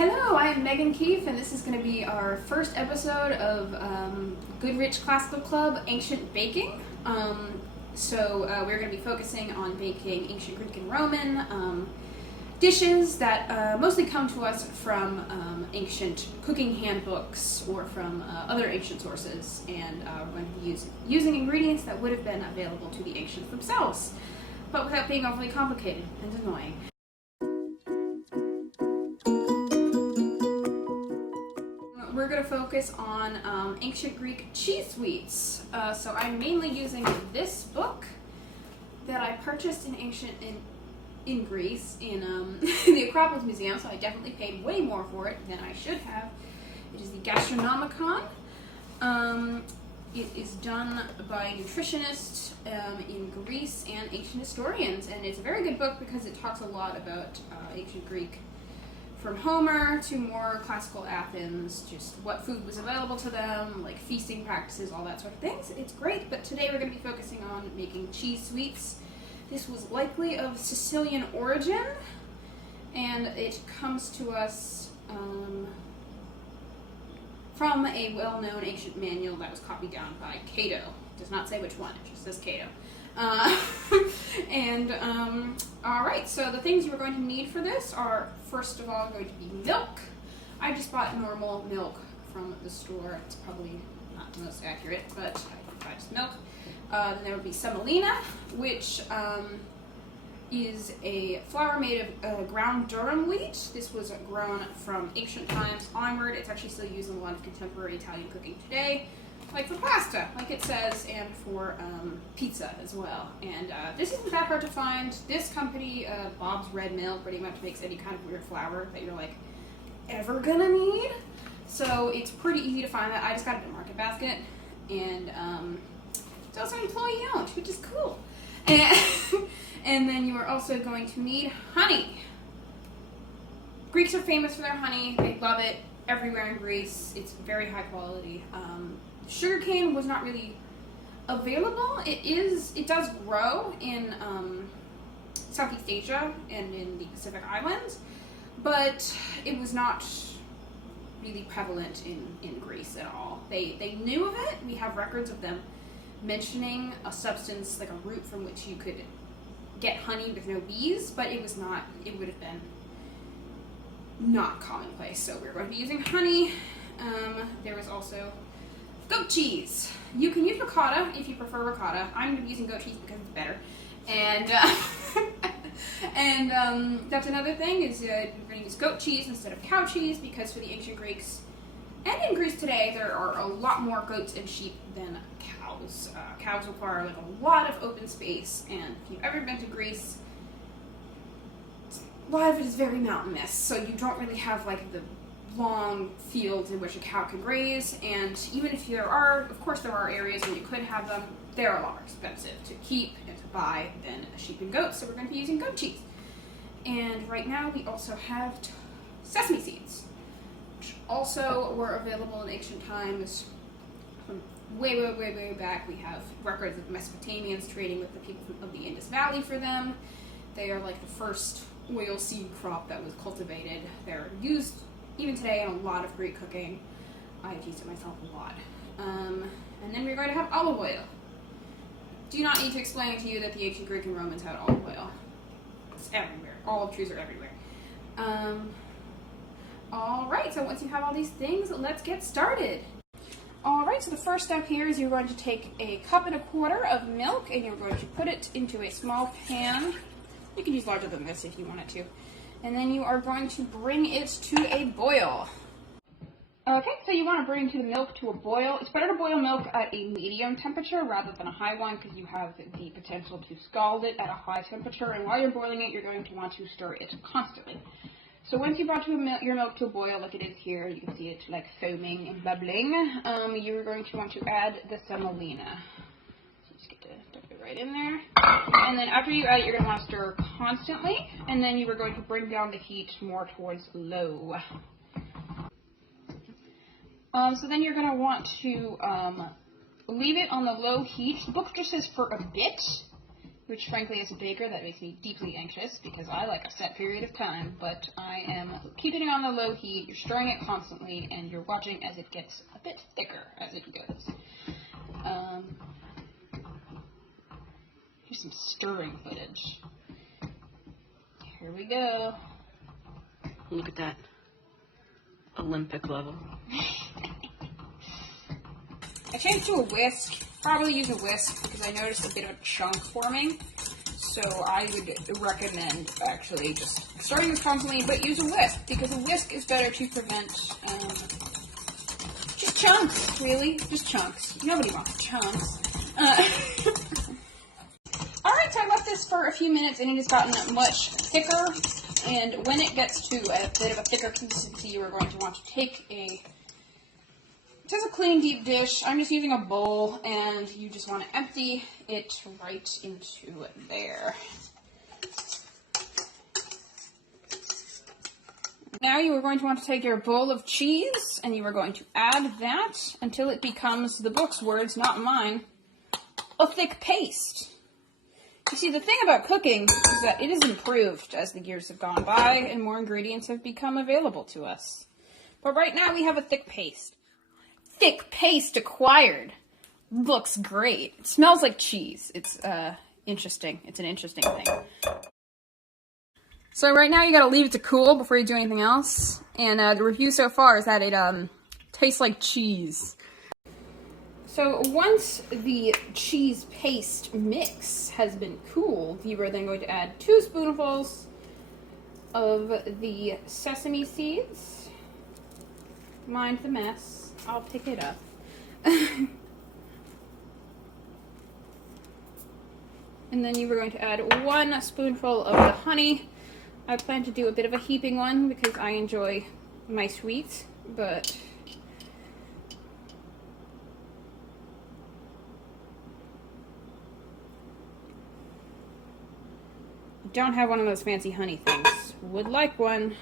Hello, I am Meghan Keefe, and this is going to be our first episode of Goodrich Classical Club Ancient Baking. We're going to be focusing on baking ancient Greek and Roman dishes that mostly come to us from ancient cooking handbooks or from other ancient sources, and we're going to be using ingredients that would have been available to the ancients themselves, but without being overly complicated and annoying. We're going to focus on ancient Greek cheese sweets. So I'm mainly using this book that I purchased in Greece in the Acropolis Museum, so I definitely paid way more for it than I should have. It is the Gastronomicon. It is done by nutritionists in Greece and ancient historians, and it's a very good book because it talks a lot about ancient Greek, from Homer to more classical Athens, just what food was available to them, like feasting practices, all that sort of things. It's great, but today we're going to be focusing on making cheese sweets. This was likely of Sicilian origin, and it comes to us from a well-known ancient manual that was copied down by Cato. It does not say which one, it just says Cato. Alright, so the things you're going to need for this are, first of all, going to be milk. I just bought normal milk from the store. It's probably not the most accurate, but I can buy just milk. Then there would be semolina, which is a flour made of ground durum wheat. This was grown from ancient times onward. It's actually still used in a lot of contemporary Italian cooking today, like for pasta, like it says, and for pizza as well. And this isn't that hard to find. This company, Bob's Red Mill, pretty much makes any kind of weird flour that you're like ever gonna need. So it's pretty easy to find that. I just got it in Market Basket, and it's also employee owned, which is cool. And then you are also going to need honey. Greeks are famous for their honey. They love it everywhere in Greece. It's very high quality. Sugarcane was not really available. It does grow in Southeast Asia and in the Pacific Islands, but it was not really prevalent in Greece at all. They knew of it. We have records of them mentioning a substance, like a root from which you could get honey with no bees, but it would have been not commonplace. So we're going to be using honey. There was also goat cheese. You can use ricotta if you prefer ricotta. I'm going to be using goat cheese because it's better. And that's another thing, is we're going to use goat cheese instead of cow cheese, because for the ancient Greeks and in Greece today, there are a lot more goats and sheep than cows. Cows require like a lot of open space, and if you've ever been to Greece, a lot of it is very mountainous, so you don't really have like the long fields in which a cow can graze. And even if there are, of course there are areas where you could have them, they're a lot more expensive to keep and to buy than sheep and goats, so we're going to be using goat cheese. And right now we also have sesame seeds, which also were available in ancient times. From way back, we have records of Mesopotamians trading with the people of the Indus Valley for them. They are like the first oilseed crop that was cultivated. They're used even today in a lot of Greek cooking. I've used it myself a lot. And then we're going to have olive oil. Do not need to explain to you that the ancient Greek and Romans had olive oil. It's everywhere. Olive trees are everywhere. Alright, so once you have all these things, let's get started. Alright, so the first step here is you're going to take a 1.25 cups of milk, and you're going to put it into a small pan. You can use larger than this if you wanted to. And then you are going to bring it to a boil. Okay, so you want to bring the milk to a boil. It's better to boil milk at a medium temperature rather than a high one, because you have the potential to scald it at a high temperature. And while you're boiling it, you're going to want to stir it constantly. So once you brought your milk to a boil, like it is here, you can see it like foaming and bubbling, you're going to want to add the semolina. So just get to dump it right in there. And then after you add it, you're going to want to stir constantly, and then you are going to bring down the heat more towards low. So then you're going to want to leave it on the low heat. The book just says for a bit. which frankly as a baker that makes me deeply anxious because I like a set period of time, but I am keeping it on the low heat. You're stirring it constantly and you're watching as it gets a bit thicker as it goes. Here's some stirring footage. Here we go. Look at that. Olympic level. I changed to a whisk. Probably use a whisk because I noticed a bit of a chunk forming. So I would recommend actually just stirring this constantly, but use a whisk because a whisk is better to prevent just chunks, really. Just chunks. Nobody wants chunks. Alright, so I left this for a few minutes and it has gotten much thicker. And when it gets to a bit of a thicker consistency, you are going to want to take just a clean deep dish. I'm just using a bowl and you just want to empty it right into there. Now you are going to want to take your bowl of cheese and you are going to add that until it becomes, the book's words, not mine, a thick paste. You see, the thing about cooking is that it has improved as the years have gone by and more ingredients have become available to us. But right now we have a thick paste. Thick paste acquired. Looks great. It smells like cheese. It's interesting. It's an interesting thing. So right now you gotta leave it to cool before you do anything else. And the review so far is that it tastes like cheese. So once the cheese paste mix has been cooled, you are then going to add 2 spoonfuls of the sesame seeds. Mind the mess. I'll pick it up. And then you are going to add 1 spoonful of the honey. I plan to do a bit of a heaping one because I enjoy my sweets, but don't have one of those fancy honey things. Would like one.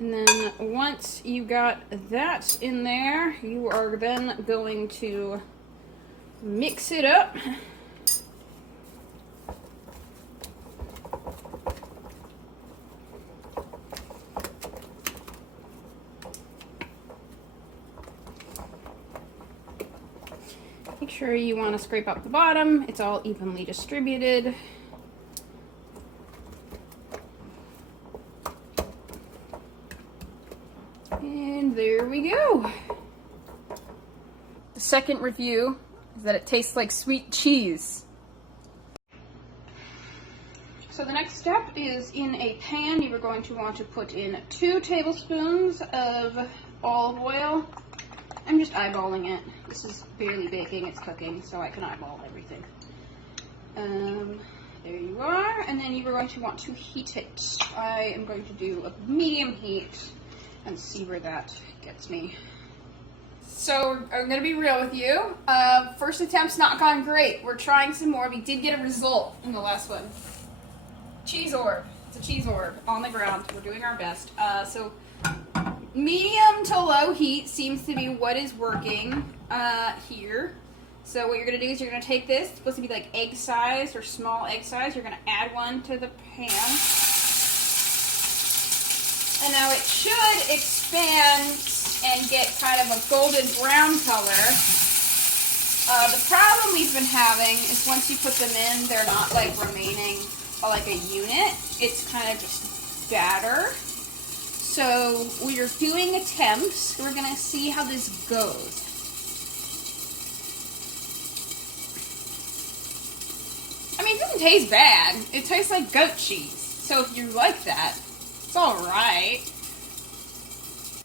And then once you got that in there, you are then going to mix it up. Make sure you want to scrape up the bottom. It's all evenly distributed. And there we go. The second review is that it tastes like sweet cheese. So the next step is in a pan, you are going to want to put in 2 tablespoons of olive oil. I'm just eyeballing it. This is barely baking, it's cooking, so I can eyeball everything. There you are, and then you are going to want to heat it. I am going to do a medium heat and see where that gets me. So I'm going to be real with you. First attempt's not gone great. We're trying some more. We did get a result in the last one. Cheese orb. It's a cheese orb on the ground. We're doing our best. So medium to low heat seems to be what is working here. So what you're going to do is you're going to take this, it's supposed to be like egg size or small egg size. You're going to add one to the pan. And now it should expand and get kind of a golden brown color. The problem we've been having is once you put them in, they're not like remaining like a unit. It's kind of just batter. So we are doing attempts. We're going to see how this goes. I mean, it doesn't taste bad. It tastes like goat cheese. So if you like that, it's alright.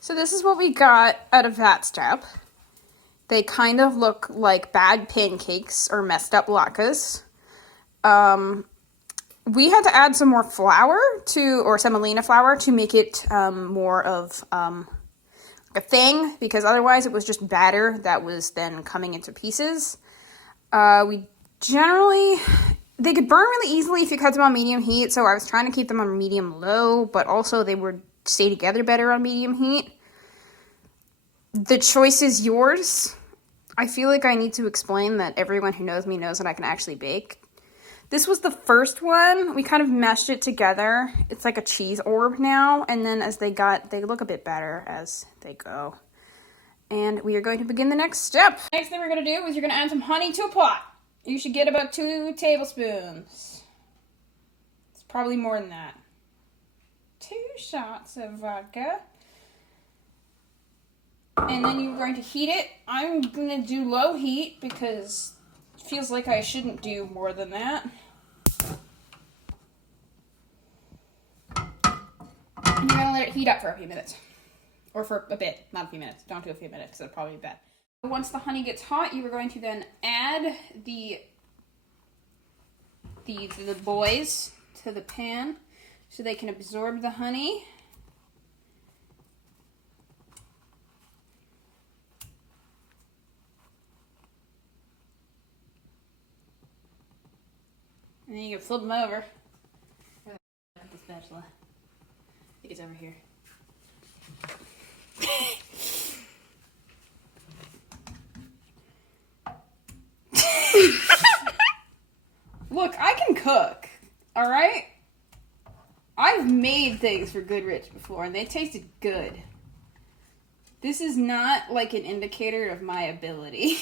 So this is what we got out of that step. They kind of look like bad pancakes or messed up latkes. We had to add some more flour or semolina flour to make it more of a thing, because otherwise it was just batter that was then coming into pieces. They could burn really easily if you cut them on medium heat, so I was trying to keep them on medium low, but also they would stay together better on medium heat. The choice is yours. I feel like I need to explain that everyone who knows me knows that I can actually bake. This was the first one. We kind of meshed it together. It's like a cheese orb now, and then as they look a bit better as they go. And we are going to begin the next step. Next thing we're going to do is you're going to add some honey to a pot. You should get about 2 tablespoons. It's probably more than that. 2 shots of vodka. And then you're going to heat it. I'm going to do low heat because it feels like I shouldn't do more than that. And you're going to let it heat up for a few minutes. Or for a bit, not a few minutes. Don't do a few minutes because it'll probably be bad. Once the honey gets hot, you are going to then add the boys to the pan so they can absorb the honey. And then you can flip them over. The spatula. I think it's over here. Look, I can cook, alright? I've made things for Goodrich before, and they tasted good. This is not like an indicator of my ability.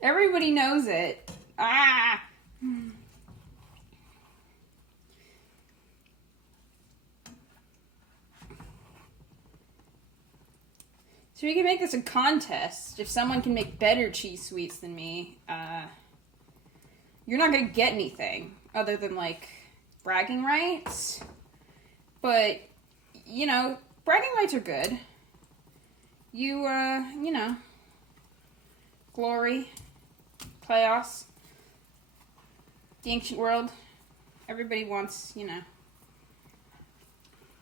Everybody knows it. Ah! So we can make this a contest. If someone can make better cheese sweets than me, you're not going to get anything other than, like, bragging rights. But, you know, bragging rights are good. You know, glory, chaos, the ancient world. Everybody wants, you know.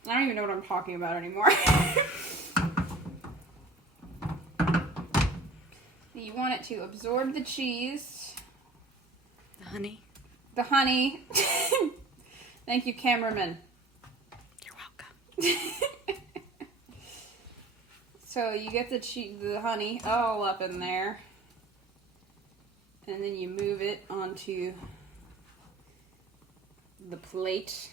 I don't even know what I'm talking about anymore. You want it to absorb the cheese. The honey. The honey. Thank you, cameraman. You're welcome. So you get the honey all up in there. And then you move it onto the plate.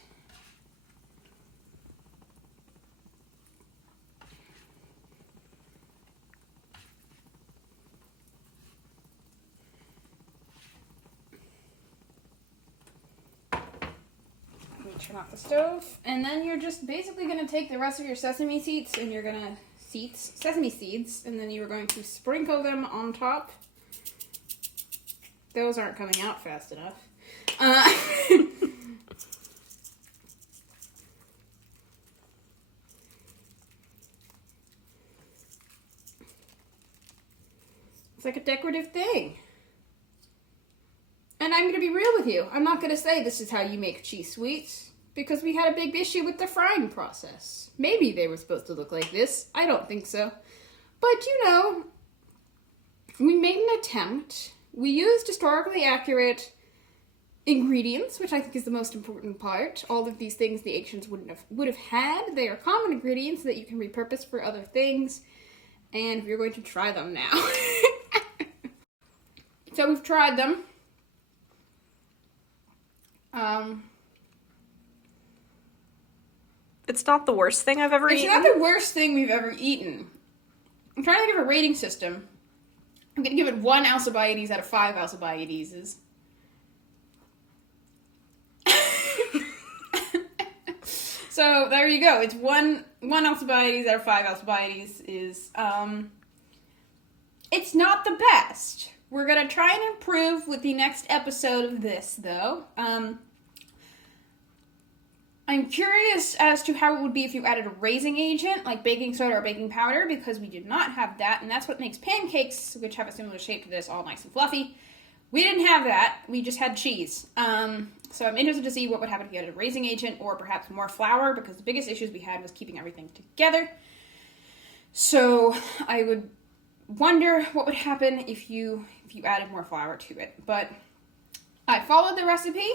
Turn off the stove, and then you're just basically going to take the rest of your sesame seeds and you're going to sesame seeds, and then you're going to sprinkle them on top. Those aren't coming out fast enough. It's like a decorative thing. And I'm going to be real with you. I'm not going to say this is how you make cheese sweets, because we had a big issue with the frying process. Maybe they were supposed to look like this. I don't think so. But, you know, we made an attempt. We used historically accurate ingredients, which I think is the most important part. All of these things the ancients would have had. They are common ingredients that you can repurpose for other things. And we're going to try them now. So we've tried them. It's not the worst thing I've ever eaten. It's not the worst thing we've ever eaten. I'm trying to think of a rating system. I'm going to give it 1 Alcibiades out of 5 Alcibiadeses. So there you go. It's one Alcibiades out of 5 Alcibiades is, it's not the best. We're going to try and improve with the next episode of this, though. I'm curious as to how it would be if you added a raising agent, like baking soda or baking powder, because we did not have that, and that's what makes pancakes, which have a similar shape to this, all nice and fluffy. We didn't have that. We just had cheese. So I'm interested to see what would happen if you added a raising agent, or perhaps more flour, because the biggest issues we had was keeping everything together. So I would wonder what would happen if you added more flour to it. But I followed the recipe.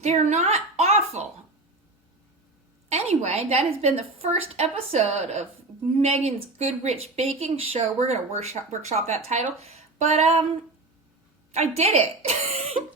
They're not awful. Anyway, that has been the first episode of Megan's Goodrich Baking Show. We're going to workshop that title. But, I did it.